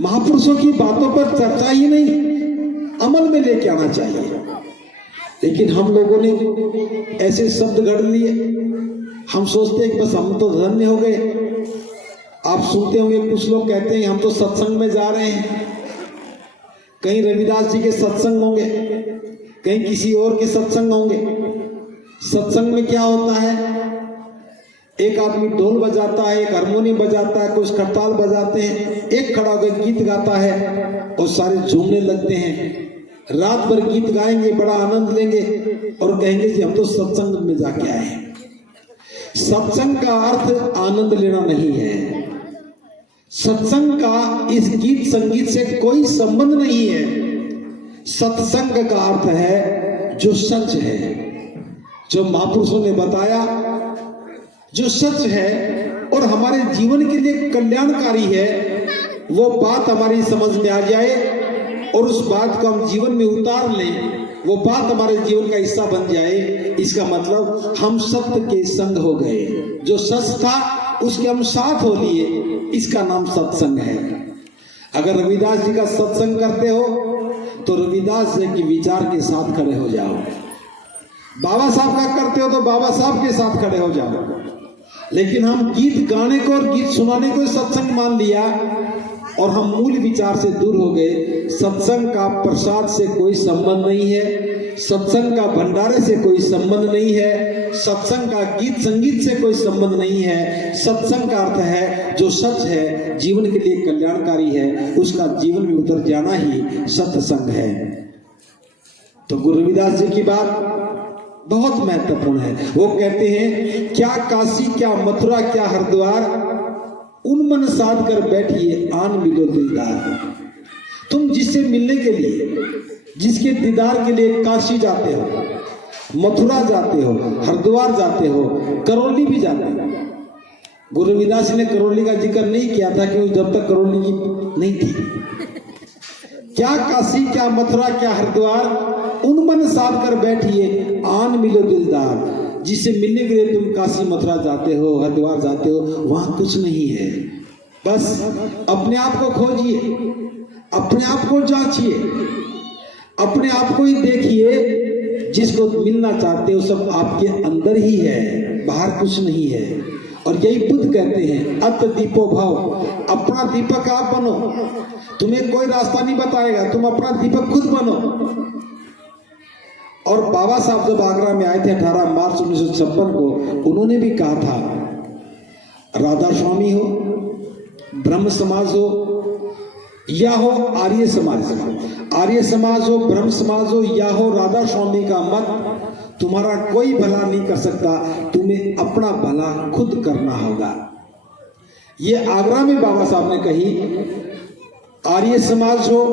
महापुरुषों की बातों पर चर्चा ही नहीं, अमल में लेके आना चाहिए। लेकिन हम लोगों ने ऐसे शब्द गढ़ लिए, हम सोचते हैं कि बस हम तो धन्य हो गए। आप सुनते होंगे कुछ लोग कहते हैं हम तो सत्संग में जा रहे हैं, कहीं रविदास जी के सत्संग होंगे, कहीं किसी और के सत्संग होंगे। सत्संग में क्या होता है, एक आदमी ढोल बजाता है, एक हारमोनियम बजाता है, कुछ करताल बजाते हैं, एक खड़ा होकर गीत गाता है और सारे झूमने लगते हैं। रात भर गीत गाएंगे, बड़ा आनंद लेंगे और कहेंगे जी हम तो सत्संग में जाके आए हैं। सत्संग का अर्थ आनंद लेना नहीं है। सत्संग का इस गीत संगीत से कोई संबंध नहीं है। सत्संग का अर्थ है जो सच है, जो महापुरुषों ने बताया, जो सच है और हमारे जीवन के लिए कल्याणकारी है, वो बात हमारी समझ में आ जाए और उस बात को हम जीवन में उतार लें, वो बात हमारे जीवन का हिस्सा बन जाए। इसका मतलब हम सत्य के संग हो गए, जो सच था उसके हम साथ हो लिए, इसका नाम सत्संग है। अगर रविदास जी का सत्संग करते हो तो रविदास जी के विचार के साथ खड़े हो जाओ। बाबा साहब का करते हो तो बाबा साहब के साथ खड़े हो जाओ। लेकिन हम गीत गाने को और गीत सुनाने को सत्संग मान लिया और हम मूल विचार से दूर हो गए। सत्संग का प्रसाद से कोई संबंध नहीं है, सत्संग का भंडारे से कोई संबंध नहीं है, सत्संग का गीत संगीत से कोई संबंध नहीं है। सत्संग का अर्थ है जो सच है, जीवन के लिए कल्याणकारी है, उसका जीवन में उतर जाना ही सत्संग है। तो गुरु रविदास जी की बात बहुत महत्वपूर्ण है। वो कहते हैं क्या काशी, क्या मथुरा, क्या हरिद्वार, उन्मन साध कर बैठिए आन मिलो दिलदार। तुम जिससे मिलने के लिए, जिसके दीदार के लिए काशी जाते हो, मथुरा जाते हो, हरिद्वार जाते हो, करौली भी जाते हो। गुरु रविदास ने करौली का जिक्र नहीं किया था क्योंकि जब तक करौली की नहीं थी। क्या काशी, क्या मथुरा, क्या हरिद्वार, उन्मन साध कर बैठिए आन मिलो दिलदार। जिससे मिलने के लिए तुम काशी मथुरा जाते हो, हरिद्वार जाते हो, वहां कुछ नहीं है। बस अपने आप को खोजिए, अपने आप को जांचिए, अपने आप को ही देखिए। जिसको मिलना चाहते हो सब आपके अंदर ही है, बाहर कुछ नहीं है। और यही बुद्ध कहते हैं अत दीपो भव, अपना दीपक आप बनो। तुम्हें कोई रास्ता नहीं बताएगा, तुम अपना दीपक खुद बनो। और बाबा साहब जब आगरा में आए थे 18 मार्च 1956 को, उन्होंने भी कहा था राधा स्वामी हो, ब्रह्म समाज हो या हो आर्य समाज, आर्य समाज हो, ब्रह्म समाज हो या हो राधा स्वामी का मत, तुम्हारा कोई भला नहीं कर सकता, तुम्हें अपना भला खुद करना होगा। ये आगरा में बाबा साहब ने कही। आर्य समाज हो,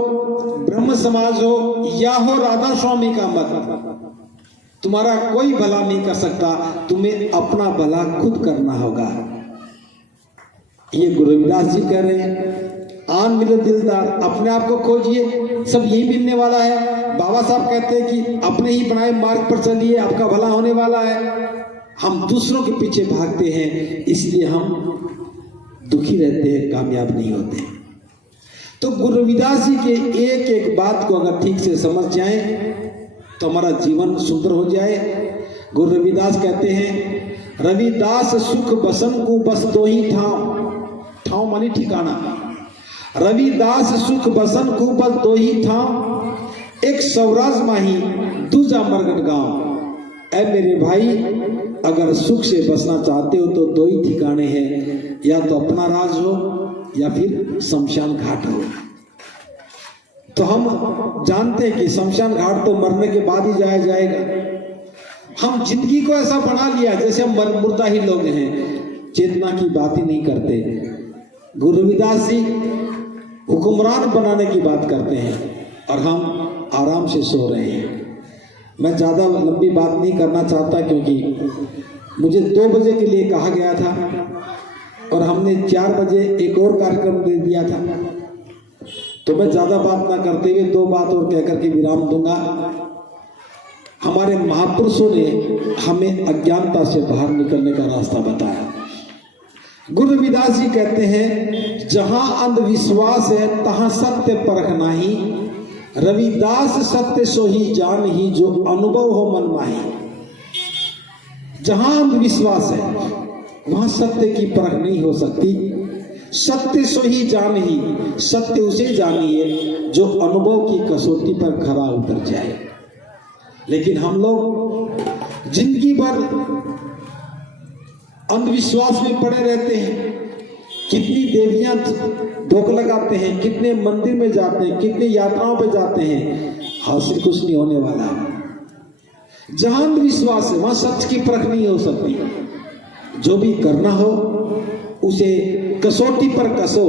ब्रह्म समाज हो या हो राधा स्वामी का मत, तुम्हारा कोई भला नहीं कर सकता, तुम्हें अपना भला खुद करना होगा। ये गुरु रविदास जी कह रहे हैं आन मिलो दिलदार, अपने आप को खोजिए, सब यही मिलने वाला है। बाबा साहब कहते हैं कि अपने ही बनाए मार्ग पर चलिए, आपका भला होने वाला है। हम दूसरों के पीछे भागते हैं, इसलिए हम दुखी रहते हैं, कामयाब नहीं होते। तो गुरु रविदास जी के एक एक बात को अगर ठीक से समझ जाएं तो हमारा जीवन सुंदर हो जाए। गुरु रविदास कहते हैं रविदास सुख बसन को बस दो ही ठाव, ठाव मानी ठिकाना। रविदास सुख बसन को बस दो ही ठाव, एक सौराज माही दूजा मरगट गांव। ऐ मेरे भाई, अगर सुख से बसना चाहते हो तो दो ही ठिकाने हैं, या तो अपना राज हो या फिर शमशान घाट हो। तो हम जानते हैं कि शमशान घाट तो मरने के बाद ही जाया जाएगा। हम जिंदगी को ऐसा बना लिया जैसे हम मुर्दा ही लोग हैं, चेतना की बात ही नहीं करते। गुरु रविदास जी हुक्मरान बनाने की बात करते हैं और हम आराम से सो रहे हैं। मैं ज़्यादा लंबी बात नहीं करना चाहता क्योंकि मुझे 2 बजे के लिए कहा गया था और हमने 4 बजे एक और कार्यक्रम दे दिया था। तो मैं ज़्यादा बात ना करते हुए 2 बात और कहकर के विराम दूंगा। हमारे महापुरुषों ने हमें अज्ञानता से बाहर निकलने का रास्ता बताया। गुरु रविदास जी कहते हैं, जहां अंधविश्वास है तहां सत्य परख नाही, रविदास सत्य सो ही जान ही, जो अनुभव हो मन माही। जहां अंधविश्वास है वहां सत्य की परख नहीं हो सकती। सत्य सो ही जान ही, सत्य उसे जानिए जो अनुभव की कसौटी पर खरा उतर जाए। लेकिन हम लोग जिंदगी भर अंधविश्वास में पड़े रहते हैं। कितनी देवियां धोखा लगाते हैं, कितने मंदिर में जाते हैं, कितने यात्राओं पे जाते हैं, हासिल कुछ नहीं होने वाला। जहां अंधविश्वास है वहां सत्य की परख नहीं हो सकती। जो भी करना हो उसे कसौटी पर कसो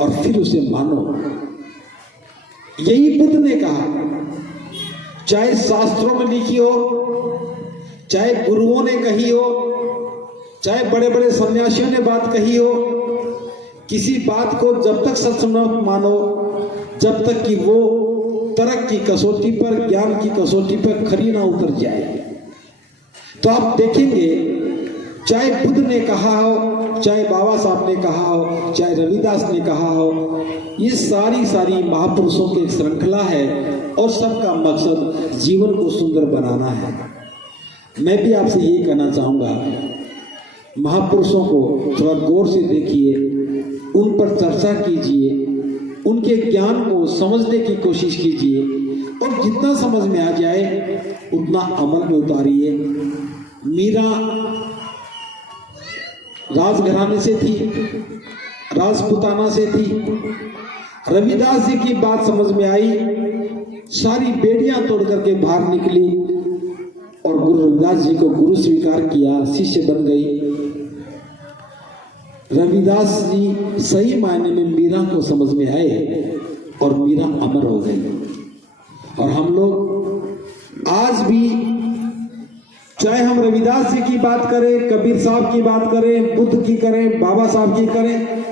और फिर उसे मानो। यही बुद्ध ने कहा, चाहे शास्त्रों में लिखी हो, चाहे गुरुओं ने कही हो, चाहे बड़े बड़े सन्यासियों ने बात कही हो, किसी बात को जब तक सच न मानो, जब तक कि वो तर्क की कसौटी पर, ज्ञान की कसौटी पर खरी ना उतर जाए। तो आप देखेंगे, चाहे बुद्ध ने कहा हो, चाहे बाबा साहब ने कहा हो, चाहे रविदास ने कहा हो, ये सारी महापुरुषों की एक श्रृंखला है और सबका मकसद जीवन को सुंदर बनाना है। मैं भी आपसे यही कहना चाहूँगा, महापुरुषों को थोड़ा गौर से देखिए, उन पर चर्चा कीजिए, उनके ज्ञान को समझने की कोशिश कीजिए और जितना समझ में आ जाए उतना अमल में उतारिए। मीरा राजघराने से थी, राजपुताना से थी। रविदास जी की बात समझ में आई, सारी बेड़ियां तोड़ करके बाहर निकली और गुरु रविदास जी को गुरु स्वीकार किया, शिष्य बन गई। रविदास जी सही मायने में मीरा को समझ में आए और मीरा अमर हो गई। और हम लोग आज भी, चाहे हम रविदास जी की बात करें, कबीर साहब की बात करें, बुद्ध की करें, बाबा साहब की करें,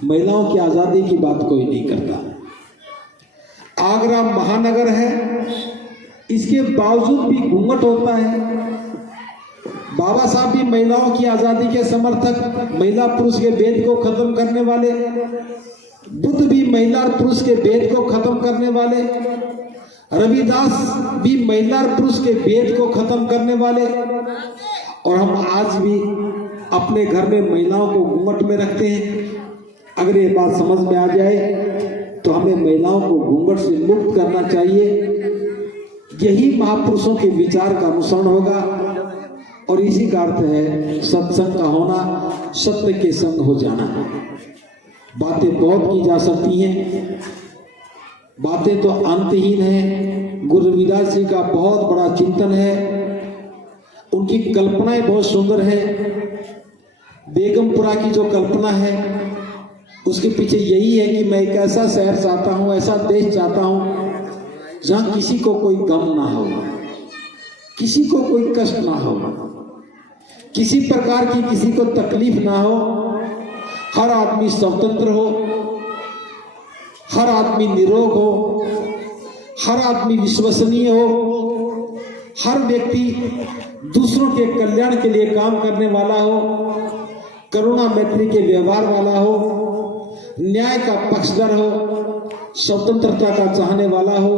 महिलाओं की आजादी की बात कोई नहीं करता। आगरा महानगर है, इसके बावजूद भी घूंघट होता है। बाबा साहब भी महिलाओं की आजादी के समर्थक, महिला पुरुष के भेद को खत्म करने वाले। बुद्ध भी महिला और पुरुष के भेद को खत्म करने वाले। रविदास भी महिला और पुरुष के भेद को खत्म करने वाले। और हम आज भी अपने घर में महिलाओं को घूंघट में रखते हैं। अगर ये बात समझ में आ जाए तो हमें महिलाओं को घूंघट से मुक्त करना चाहिए। यही महापुरुषों के विचार का अनुसरण होगा और इसी का अर्थ है सत्संग का होना, सत्य के संग हो जाना। बातें बहुत की जा सकती हैं, बातें तो अंतहीन हैं। गुरु रविदास जी का बहुत बड़ा चिंतन है, उनकी कल्पनाएं बहुत सुंदर है। बेगमपुरा की जो कल्पना है उसके पीछे यही है कि मैं एक ऐसा शहर चाहता हूँ, ऐसा देश चाहता हूँ जहाँ किसी को कोई गम ना हो, किसी को कोई कष्ट ना हो, किसी प्रकार की किसी को तकलीफ ना हो। हर आदमी स्वतंत्र हो, हर आदमी निरोग हो, हर आदमी विश्वसनीय हो, हर व्यक्ति दूसरों के कल्याण के लिए काम करने वाला हो, करुणा मैत्री के व्यवहार वाला हो, न्याय का पक्षधर हो, स्वतंत्रता का चाहने वाला हो,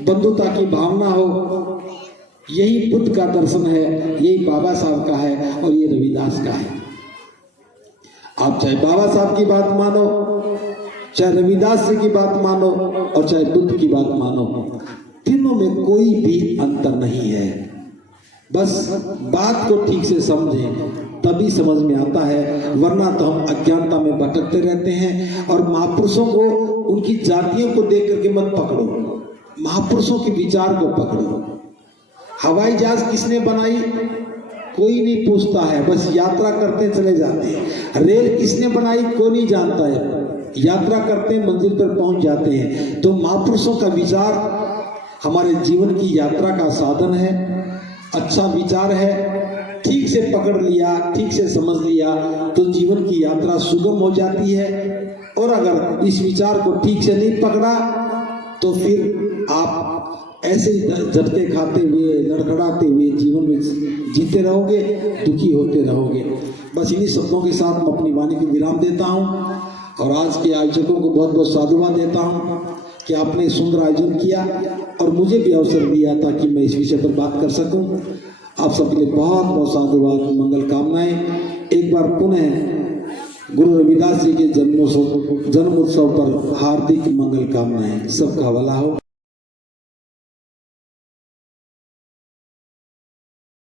बंधुता की भावना हो। यही बुद्ध का दर्शन है, यही बाबा साहब का है और ये रविदास का है। आप चाहे बाबा साहब की बात मानो, चाहे रविदास जी की बात मानो और चाहे बुद्ध की बात मानो, तीनों में कोई भी अंतर नहीं है। बस बात को ठीक से समझें तभी समझ में आता है, वरना तो हम अज्ञानता में भटकते रहते हैं। और महापुरुषों को उनकी जातियों को देख करके मत पकड़ो, महापुरुषों के विचार को पकड़ो। हवाई जहाज किसने बनाई कोई नहीं पूछता है, बस यात्रा करते चले जाते हैं। रेल किसने बनाई कोई नहीं जानता है, यात्रा करते हैं मंजिल पर पहुंच जाते हैं। तो महापुरुषों का विचार हमारे जीवन की यात्रा का साधन है, अच्छा विचार है। ठीक से पकड़ लिया, ठीक से समझ लिया तो जीवन की यात्रा सुगम हो जाती है। और अगर इस विचार को ठीक से नहीं पकड़ा तो फिर आप ऐसे ही झटके खाते हुए लड़खड़ाते हुए जीवन में जीते रहोगे, दुखी होते रहोगे। बस इन्हीं शब्दों के साथ मैं अपनी वाणी को विराम देता हूँ और आज के आयोजकों को बहुत बहुत साधुवाद देता हूँ कि आपने सुंदर आयोजन किया और मुझे भी अवसर दिया ताकि मैं इस विषय पर बात कर सकूं। आप सबके लिए बहुत बहुत साधुवाद, मंगल कामनाएं। एक बार पुनः गुरु रविदास जी के जन्मोत्सव पर हार्दिक मंगल कामनाएं। सबका भला हो।